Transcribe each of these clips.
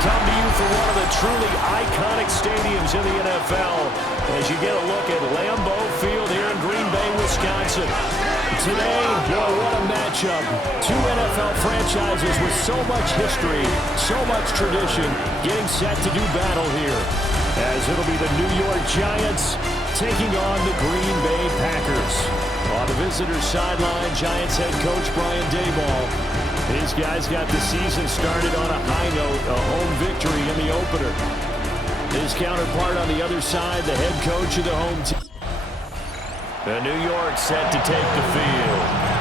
come to you from one of the truly iconic stadiums in the NFL as you get a look at Lambeau Field here in Green Bay, Wisconsin. Today, well, what a matchup. Two NFL franchises with so much history, so much tradition, getting set to do battle here. As it'll be the New York Giants taking on the Green Bay Packers. On the visitors' sideline, Giants head coach Brian Daboll. His guys got the season started on a high note, a home victory in the opener. His counterpart on the other side, the head coach of the home team. The New York set to take the field.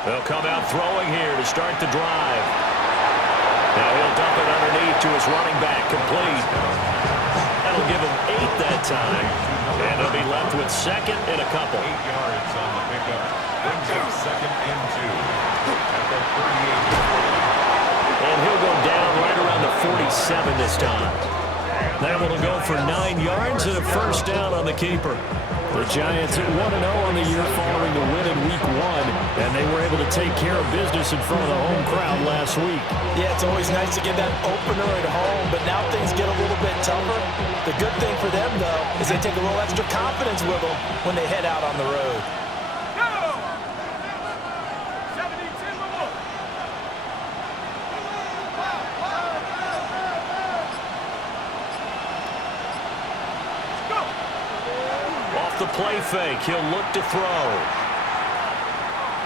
They'll come out throwing here to start the drive. Now he'll dump it underneath to his running back, complete. That'll give him 8 that time. And they'll be left with second and a couple. 8 yards on the pickup. Brings up second and 2 at the 38. And he'll go down right around the 47 this time. That one will go for 9 yards and a first down on the keeper. The Giants at 1-0 on the year following the win in Week 1, and they were able to take care of business in front of the home crowd last week. Yeah, it's always nice to get that opener at home, but now things get a little bit tougher. The good thing for them, though, is they take a little extra confidence with them when they head out on the road. The play fake. He'll look to throw.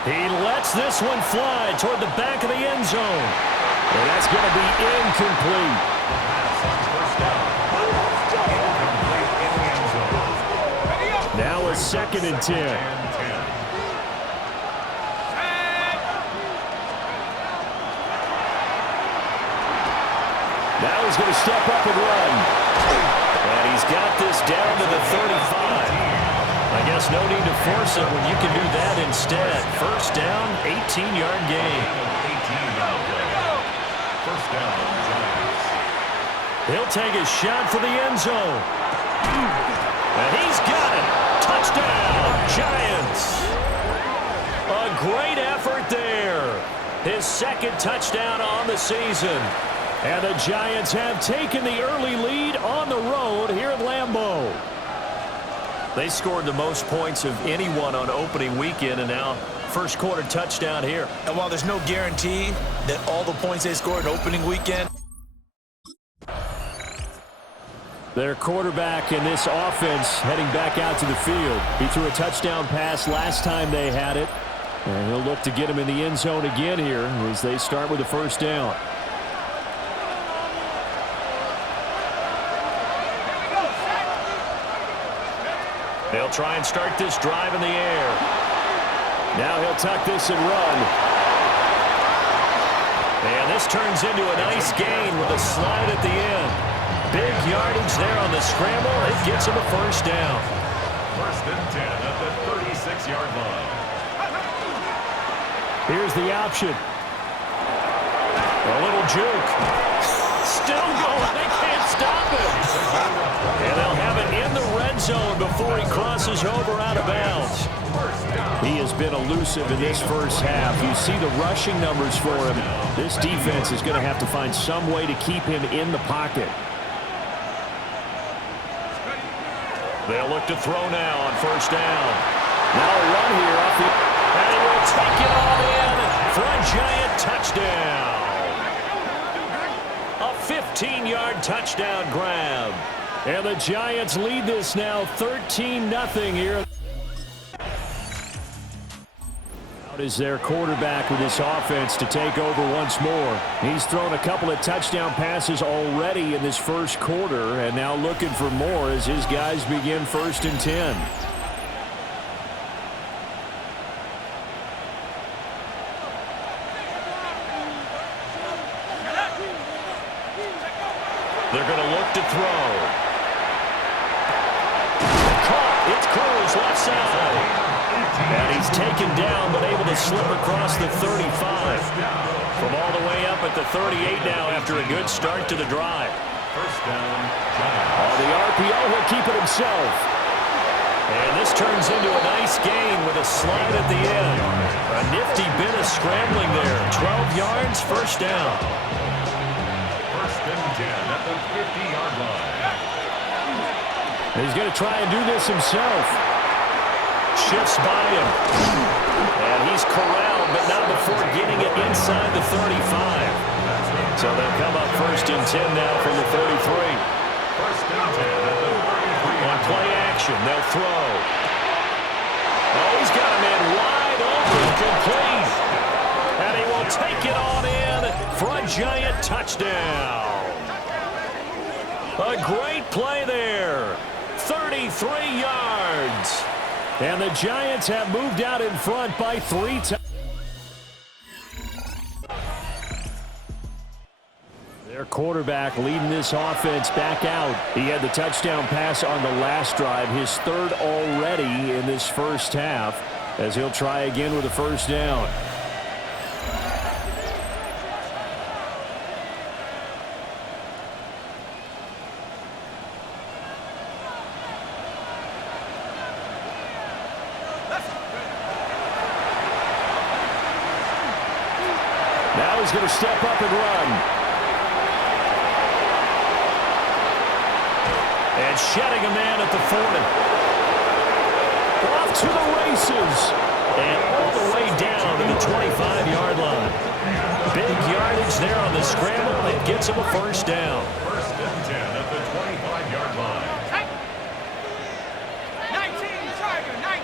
He lets this one fly toward the back of the end zone. And that's going to be incomplete. Now a second and 10. Now he's going to step up and run. And he's got this down to the 35. I guess no need to force it when you can do that instead. First down, 18-yard gain. First down, Giants. He'll take a shot for the end zone. And he's got it. Touchdown, Giants. A great effort there. His second touchdown on the season. And the Giants have taken the early lead on the road here at Lambeau. They scored the most points of anyone on opening weekend, and now first quarter touchdown here. And while there's no guarantee that all the points they scored opening weekend. Their quarterback in this offense heading back out to the field. He threw a touchdown pass last time they had it. And he'll look to get him in the end zone again here as they start with the first down. They'll try and start this drive in the air. Now he'll tuck this and run. And this turns into a nice gain with a slide at the end. Big yardage there on the scramble. It gets him a first down. First and 10 at the 36-yard line. Here's the option. A little juke. Still going. They can't stop him. And they'll have it in the red zone before he crosses over out of bounds. He has been elusive in this first half. You see the rushing numbers for him. This defense is going to have to find some way to keep him in the pocket. They'll look to throw now on first down. Now a run here off the... And he will take it all in for a Giant touchdown. A 15-yard touchdown grab. And the Giants lead this now 13-0 here. Out is their quarterback with this offense to take over once more. He's thrown a couple of touchdown passes already in this first quarter and now looking for more as his guys begin first and 10. They're going to look to throw. Caught. It's Cruz left taken down, but able to slip across the 35. From all the way up at the 38 now after a good start to the drive. First down, On the RPO, he'll keep it himself. And this turns into a nice gain with a slide at the end. A nifty bit of scrambling there. 12 yards, first down. First and 10 at the 50-yard line. He's going to try and do this himself. Shifts by him. And he's corralled, but not before getting it inside the 35. So they'll come up first and 10 now from the 33. First and 10 at the 33. On play action, they'll throw. Oh, he's got a man wide open, complete. And he will take it on in for a giant touchdown. A great play there. 33 yards. And the Giants have moved out in front by 3 times. Their quarterback leading this offense back out. He had the touchdown pass on the last drive, his third already in this first half, as he'll try again with a first down. Now he's going to step up and run. And shedding a man at the 40. Off to the races. And all the way down to the 25-yard line. Big yardage there on the scramble. It gets him a first down. First and 10 at the 25-yard line. 19, Tiger, 19.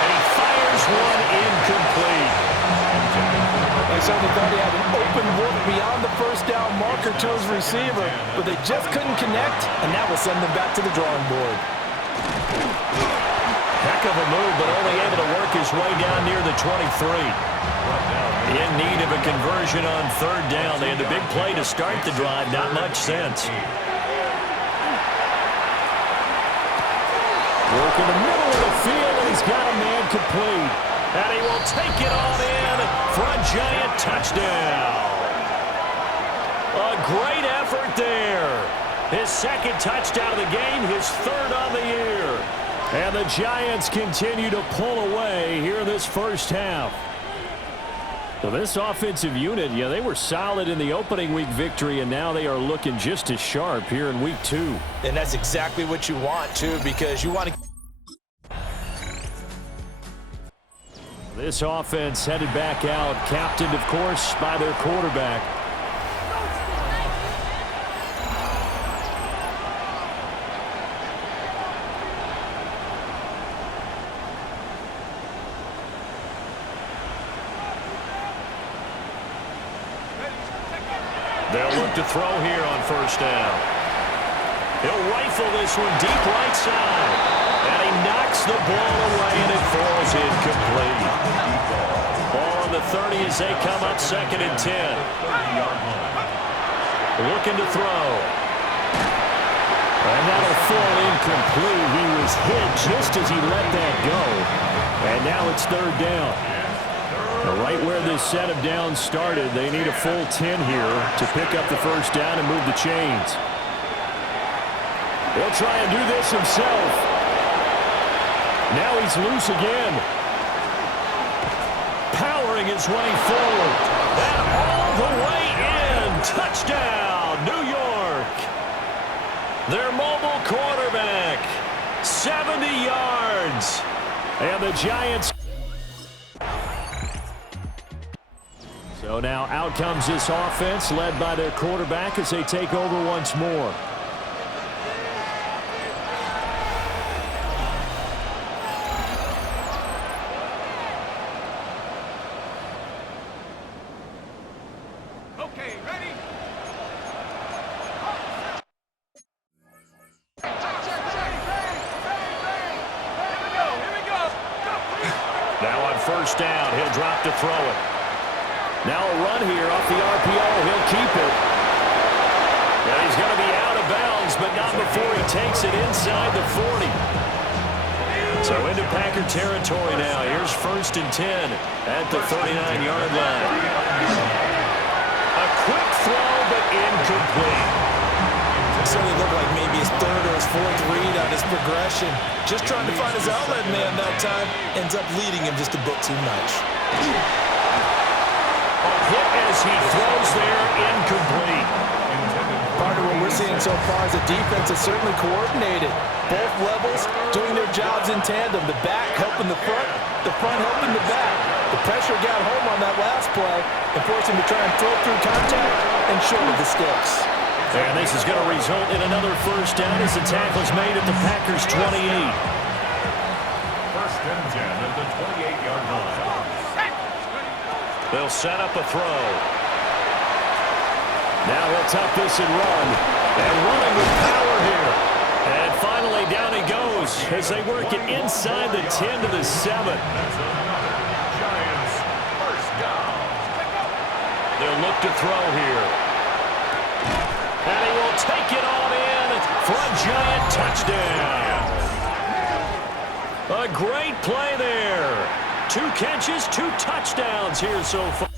And he fires one incomplete. They certainly thought he had an open look beyond the first down marker to his receiver, but they just couldn't connect, and that will send them back to the drawing board. Heck of a move, but only able to work his way down near the 23. In need of a conversion on third down. They had a big play to start the drive, not much sense. Work in the middle of the field, and he's got a man complete. And he will take it on in for a giant touchdown. A great effort there. His second touchdown of the game, his third on the year. And the Giants continue to pull away here in this first half. So this offensive unit, yeah, they were solid in the opening week victory, and now they are looking just as sharp here in week 2. And that's exactly what you want, too, because you want to... This offense headed back out, captained, of course, by their quarterback. They'll look to throw here on first down. He'll rifle this one deep right side. And he knocks the ball away, and it falls incomplete. Ball on the 30 as they come up second and 10. Looking to throw. And that'll fall incomplete. He was hit just as he let that go. And now it's third down. Right where this set of downs started, they need a full 10 here to pick up the first down and move the chains. He'll try and do this himself. Now he's loose again. Powering his way forward. And all the way in. Touchdown, New York. Their mobile quarterback. 70 yards. And the Giants. So now out comes this offense led by their quarterback as they take over once more. Okay, ready? Here we go. Now on first down, he'll drop to throw it. Now a run here off the RPO. He'll keep it. And he's going to be out of bounds, but not before he takes it inside the 40. So into Packer territory now. Here's 1st and 10 at the 39-yard line. A quick throw, but incomplete. It certainly looked like maybe his 3rd or his 4th read on his progression. Just trying to find his outlet man that time. Ends up leading him just a bit too much. A hit as he throws there, incomplete. Part of what we're seeing so far is the defense is certainly coordinated. Both levels doing their jobs in tandem. The back helping the front helping the back. The pressure got home on that last play and forced him to try and throw through contact and short of the sticks. And this is going to result in another 1st down as the tackle's made at the Packers' 28. 1st and 10 at the 28-yard line. They'll set up a throw. Now he'll tuck this and run. And running with power here. And finally down he goes as they work it inside the 10 to the 7. Giants, 1st down. They'll look to throw here. And he will take it on in for a Giant touchdown. A great play there. 2 catches, 2 touchdowns here so far.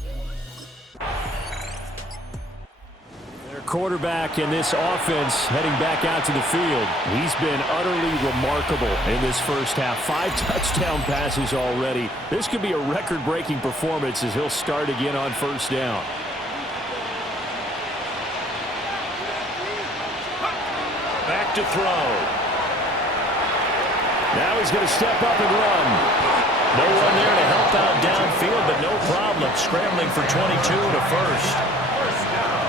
Their quarterback in this offense heading back out to the field. He's been utterly remarkable in this first half. 5 touchdown passes already. This could be a record-breaking performance as he'll start again on 1st down. Back to throw. Now he's going to step up and run. No one there to help out downfield, but no problem. Scrambling for 22 to 1st. 1st down.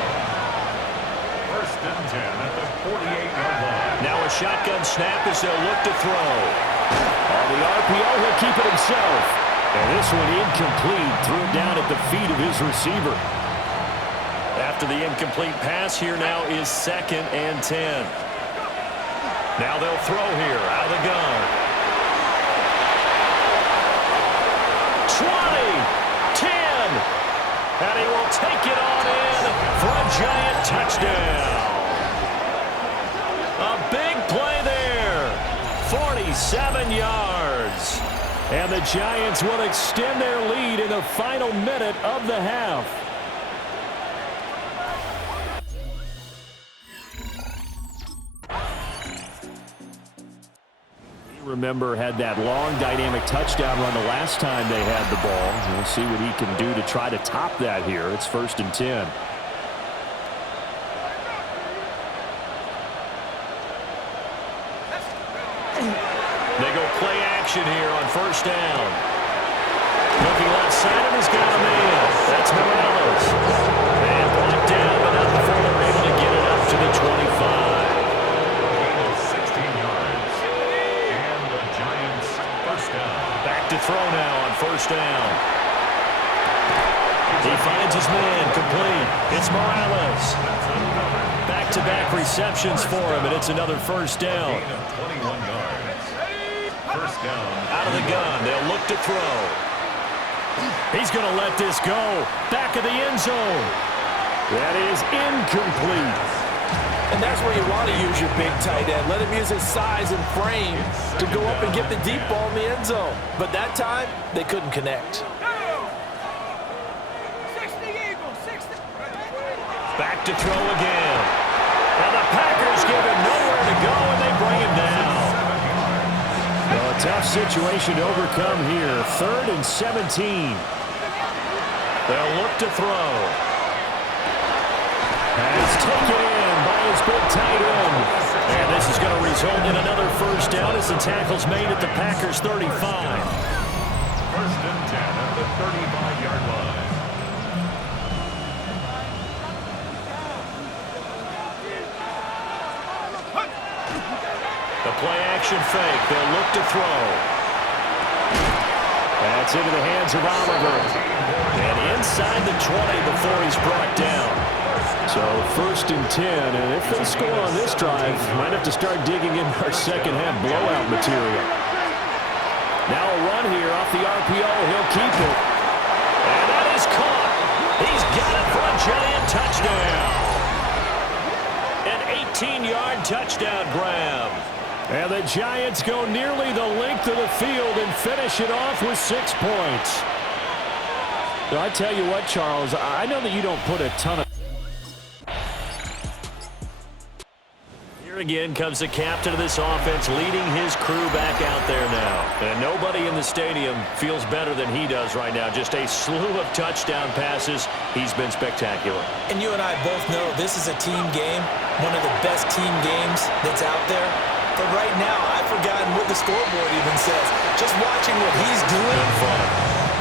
1st and 10 at the 48-yard line. Now a shotgun snap as they'll look to throw. On the RPO, he'll keep it himself. And this one incomplete. Threw it down at the feet of his receiver. After the incomplete pass, here now is 2nd and 10. Now they'll throw here out of the gun. 20, 10, and he will take it on in for a Giant touchdown. A big play there, 47 yards. And the Giants will extend their lead in the final minute of the half. Remember, had that long dynamic touchdown run the last time they had the ball. We'll see what he can do to try to top that here. It's 1st and 10. They go play action here on 1st down. Looking left side, and he's got a man. That's Morales. And blocked down, but not before they're able to get it up to the 25. Back to throw now on 1st down. He finds his man complete. It's Morales. Back-to-back receptions for him, and it's another 1st down. 21 yards. 1st down. Out of the gun. They'll look to throw. He's going to let this go. Back of the end zone. That is incomplete. And that's where you want to use your big tight end. Let him use his size and frame to go up and get the deep ball in the end zone. But that time, they couldn't connect. 60 Eagles, 60. Back to throw again. Now the Packers give him nowhere to go, and they bring him down. Well, a tough situation to overcome here. 3rd and 17. They'll look to throw. Pass taken in by his big tight end. And this is going to result in another 1st down as the tackle's made at the Packers' 35. 1st and 10 at the 35-yard line. The play-action fake. They'll look to throw. That's into the hands of Oliver. And inside the 20 before he's brought down. So 1st and 10, and if they score on this drive, might have to start digging in our second half blowout material. Now a run here off the RPO. He'll keep it. And that is caught. He's got it for a Giant touchdown. An 18-yard touchdown grab. And the Giants go nearly the length of the field and finish it off with 6 points. So I tell you what, Charles, I know that you don't put a ton of... Here again comes the captain of this offense leading his crew back out there now. And nobody in the stadium feels better than he does right now. Just a slew of touchdown passes. He's been spectacular. And you and I both know this is a team game, one of the best team games that's out there. But right now, I've forgotten what the scoreboard even says. Just watching what he's doing,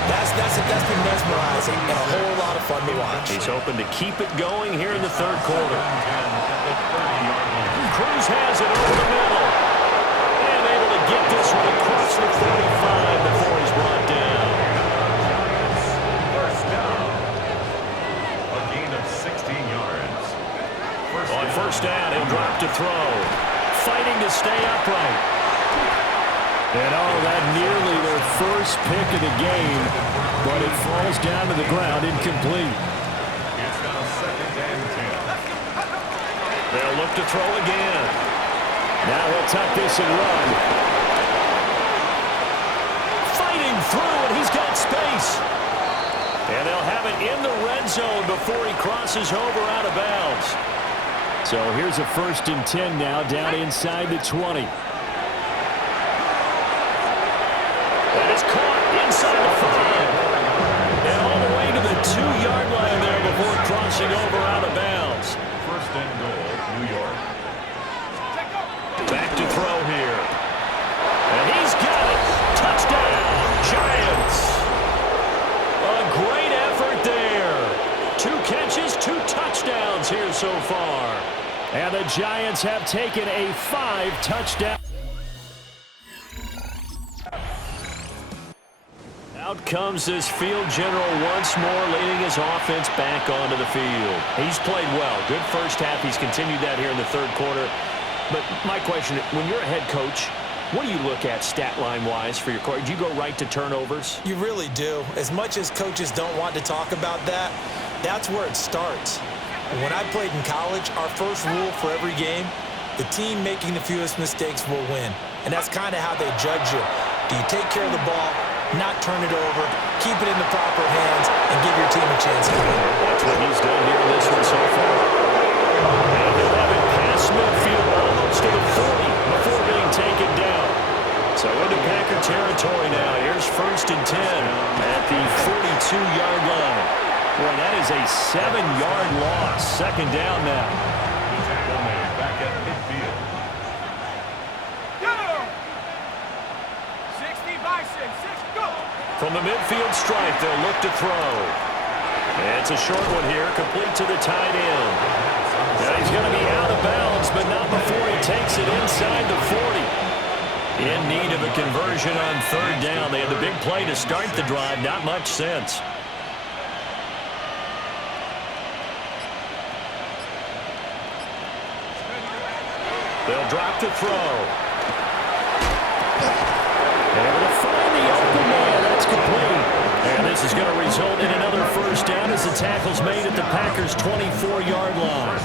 that's been mesmerizing and a whole lot of fun to watch. He's hoping to keep it going here in the third quarter. Cruz has it over the middle. And able to get this one across the 35 before he's brought down. First down. A gain of 16 yards. On first down, he'll drop to throw. Fighting to stay upright. And that nearly their first pick of the game, but it falls down to the ground incomplete. It's now second and 10. They'll look to throw again. Now he'll tuck this and run. Fighting through, and he's got space. And they'll have it in the red zone before he crosses over out of bounds. So here's a 1st and 10 now, down inside the 20. That is caught inside the 5. And all the way to the 2-yard line there before crossing over out of bounds. First and goal, New York. Back to throw here. And he's got it. Touchdown, Giants. A great effort there. 2 catches, 2 touchdowns here so far. And the Giants have taken a 5-touchdown. Out comes this field general once more, leading his offense back onto the field. He's played well. Good first half. He's continued that here in the third quarter. But my question, when you're a head coach, what do you look at stat line-wise for your coach? Do you go right to turnovers? You really do. As much as coaches don't want to talk about that, that's where it starts. When I played in college, our first rule for every game, the team making the fewest mistakes will win. And that's kind of how they judge you. Do you take care of the ball, not turn it over, keep it in the proper hands, and give your team a chance to win? That's what he's done here in this one so far. And he'll have it past midfield almost to the 40 before being taken down. So into Packer territory now. Here's 1st and 10 at the 42-yard line. Boy, that is a 7-yard loss. Second down now. The tackle made back at midfield. Go! 60 by 6, go! From the midfield stripe, they'll look to throw. And it's a short one here, complete to the tight end. Now he's going to be out of bounds, but not before he takes it inside the 40. In need of a conversion on third down. They had the big play to start the drive, not much sense. They'll drop to throw. And able to find the open man. That's complete. And this is going to result in another first down as the tackle's made at the Packers' 24-yard line.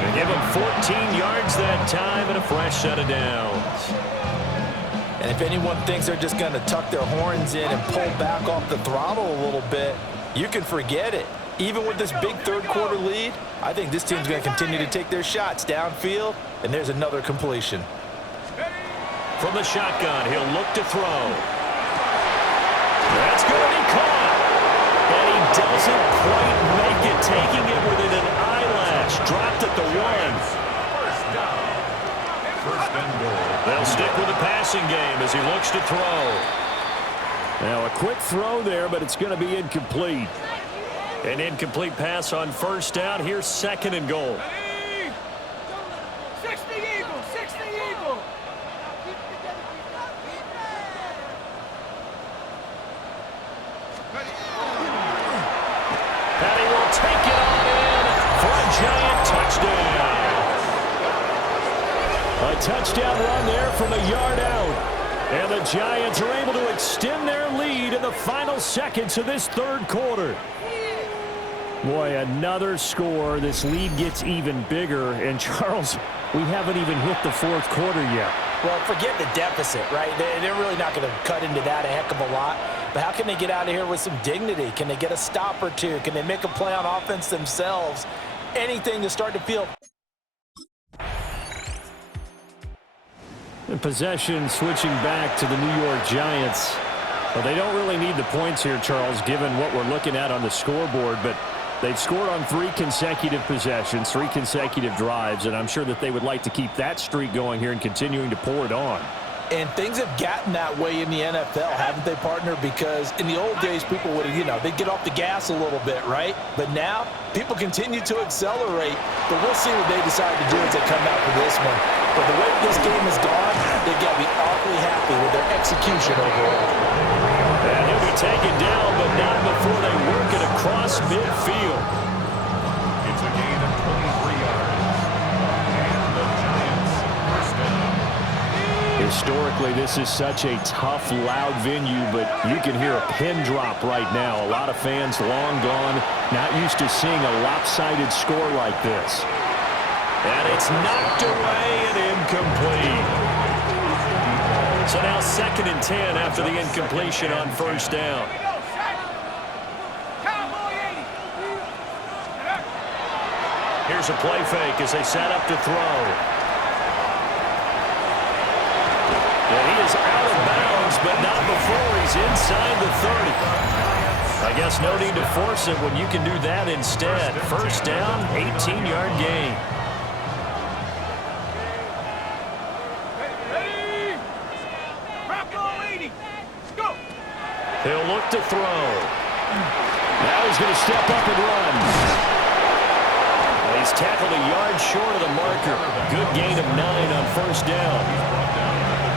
They give him 14 yards that time and a fresh set of downs. And if anyone thinks they're just going to tuck their horns in and pull back off the throttle a little bit, you can forget it. Even with this big third-quarter lead, I think this team's going to continue to take their shots downfield, and there's another completion. From the shotgun, he'll look to throw. That's going to be caught. And he doesn't quite make it, taking it within an eyelash. Dropped at the 1. First down. First and goal. They'll stick with the passing game as he looks to throw. Now a quick throw there, but it's going to be incomplete. An incomplete pass on first down. Here's 2nd and goal. 60 Eagle, 60 Eagle. And he will take it on in for a Giant touchdown. A touchdown run there from a yard out. And the Giants are able to extend their lead in the final seconds of this third quarter. Boy, another score. This lead gets even bigger. And, Charles, we haven't even hit the fourth quarter yet. Well, forget the deficit, right? They're really not going to cut into that a heck of a lot. But how can they get out of here with some dignity? Can they get a stop or two? Can they make a play on offense themselves? Anything to start to feel. The possession switching back to the New York Giants. Well, they don't really need the points here, Charles, given what we're looking at on the scoreboard. But they've scored on 3 consecutive possessions, 3 consecutive drives, and I'm sure that they would like to keep that streak going here and continuing to pour it on. And things have gotten that way in the NFL, haven't they, partner? Because in the old days, people would, they'd get off the gas a little bit, right? But now, people continue to accelerate. But we'll see what they decide to do as they come out for this one. But the way this game has gone, they've got to be awfully happy with their execution overall. And he'll be taken down, but not before they work it across midfield. It's a gain of 23 yards. And the Giants first down. Historically, this is such a tough, loud venue, but you can hear a pin drop right now. A lot of fans long gone, not used to seeing a lopsided score like this. And it's knocked away and incomplete. So now 2nd and 10 after the incompletion on first down. Here's a play fake as they set up to throw. And he is out of bounds, but not before he's inside the 30. I guess no need to force it when you can do that instead. First down, 18-yard gain. He'll look to throw. Now he's going to step up and run. He's tackled a yard short of the marker. Good gain of 9 on first down.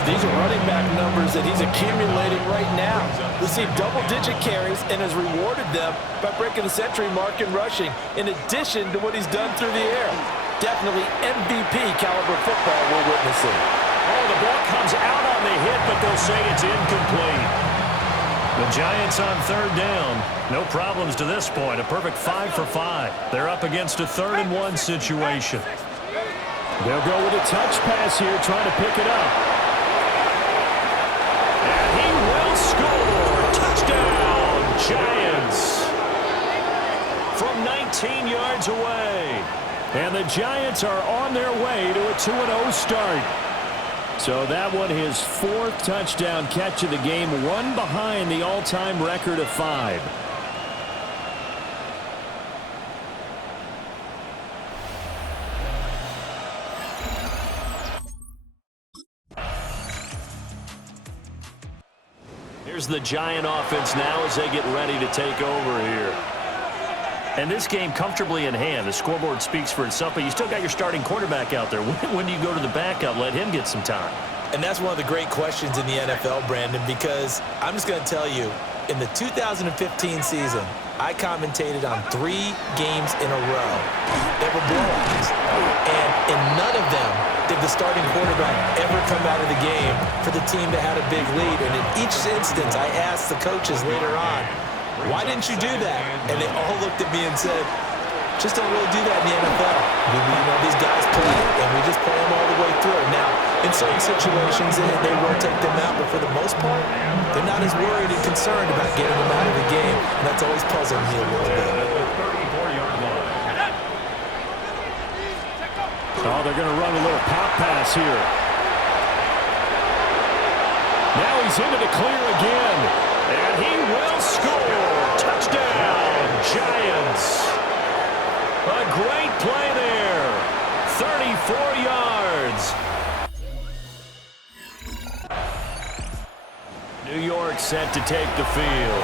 These are running back numbers that he's accumulating right now. Received double-digit carries and has rewarded them by breaking the century mark in rushing, in addition to what he's done through the air. Definitely MVP caliber football we're witnessing. Oh, the ball comes out on the hit, but they'll say it's incomplete. The Giants on third down. No problems to this point. A perfect 5 for 5. They're up against a 3rd and 1 situation. They'll go with a touch pass here, trying to pick it up. And he will score. Touchdown, Giants. From 19 yards away. And the Giants are on their way to a 2-0 start. So that one, his 4th touchdown catch of the game, one behind the all-time record of 5. Here's the Giant offense now as they get ready to take over here. And this game comfortably in hand. The scoreboard speaks for itself, but you still got your starting quarterback out there. When do you go to the backup? Let him get some time. And that's one of the great questions in the NFL, Brandon, because I'm just going to tell you, in the 2015 season, I commentated on 3 games in a row. They were blowouts. And in none of them did the starting quarterback ever come out of the game for the team that had a big lead. And in each instance, I asked the coaches later on, why didn't you do that? And they all looked at me and said, just don't really do that in the NFL. These guys play, and we just play them all the way through. Now, in certain situations, they will take them out, but for the most part, they're not as worried and concerned about getting them out of the game, and that's always puzzling me a little bit. Oh, they're going to run a little pop pass here. Now he's into the clear again, and he will score. Touchdown, Giants. A great play there. 34 yards. New York set to take the field.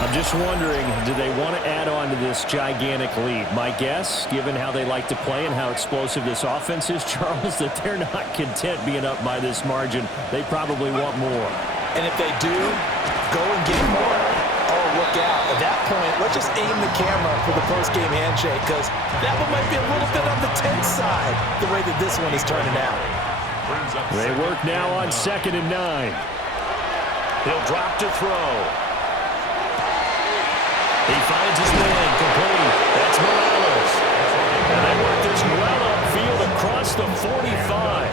I'm just wondering, do they want to add on to this gigantic lead? My guess, given how they like to play and how explosive this offense is, Charles, that they're not content being up by this margin. They probably want more. And if they do, go and get more. Oh, look out. At that point, let's just aim the camera for the post-game handshake, because that one might be a little bit on the tense side, the way that this one is turning out. They work now on 2nd and 9. He'll drop to throw. He finds his man, complete is well upfield across the 45.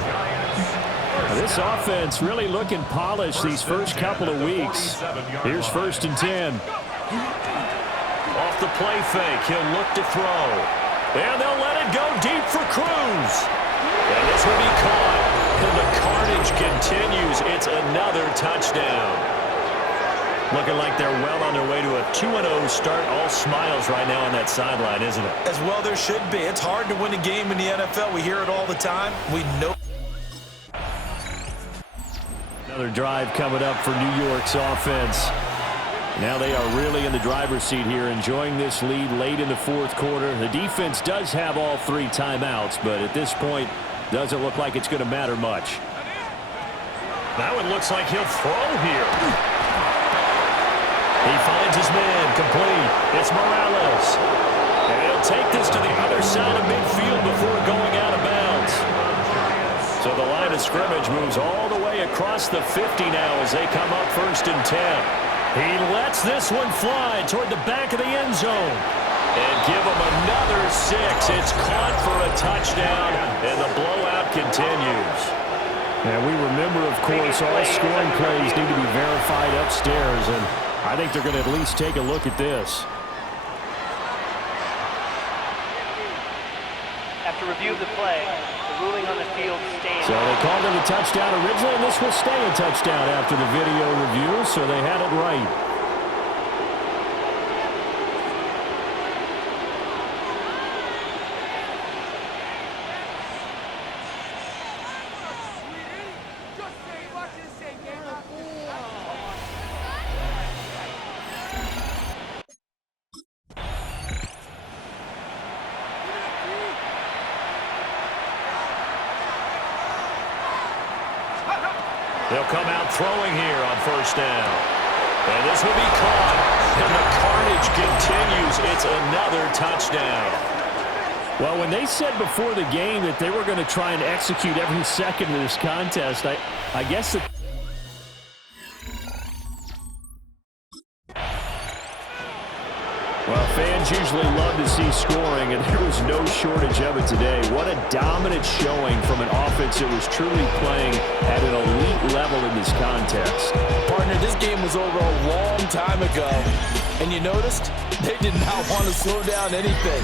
Now, this offense really looking polished these first couple of weeks. Here's 1st and 10. Off the play fake, he'll look to throw. And they'll let it go deep for Cruz. And this will be caught. And the carnage continues. It's another touchdown. Looking like they're well on their way to a 2-0 start. All smiles right now on that sideline, isn't it? As well there should be. It's hard to win a game in the NFL. We hear it all the time. We know. Another drive coming up for New York's offense. Now they are really in the driver's seat here, enjoying this lead late in the 4th quarter. The defense does have all 3 timeouts, but at this point, doesn't look like it's going to matter much. Now it looks like he'll throw here. He finds his man, complete. It's Morales. And he'll take this to the other side of midfield before going out of bounds. So the line of scrimmage moves all the way across the 50 now as they come up 1st and 10. He lets this one fly toward the back of the end zone. And give him another 6. It's caught for a touchdown, and the blowout continues. And we remember, of course, all scoring plays need to be verified upstairs, and I think they're going to at least take a look at this. After review of the play, the ruling on the field stands. So they called it a touchdown originally, and this will stay a touchdown after the video review, so they had it right. They'll come out throwing here on 1st down. And this will be caught. And the carnage continues. It's another touchdown. Well, when they said before the game that they were going to try and execute every second of this contest, I guess that... Well, fans usually love to see scoring, and there was no shortage of it today. What a dominant showing from an offense that was truly playing at an elite level in this contest. Partner, this game was over a long time ago, and you noticed they did not want to slow down anything.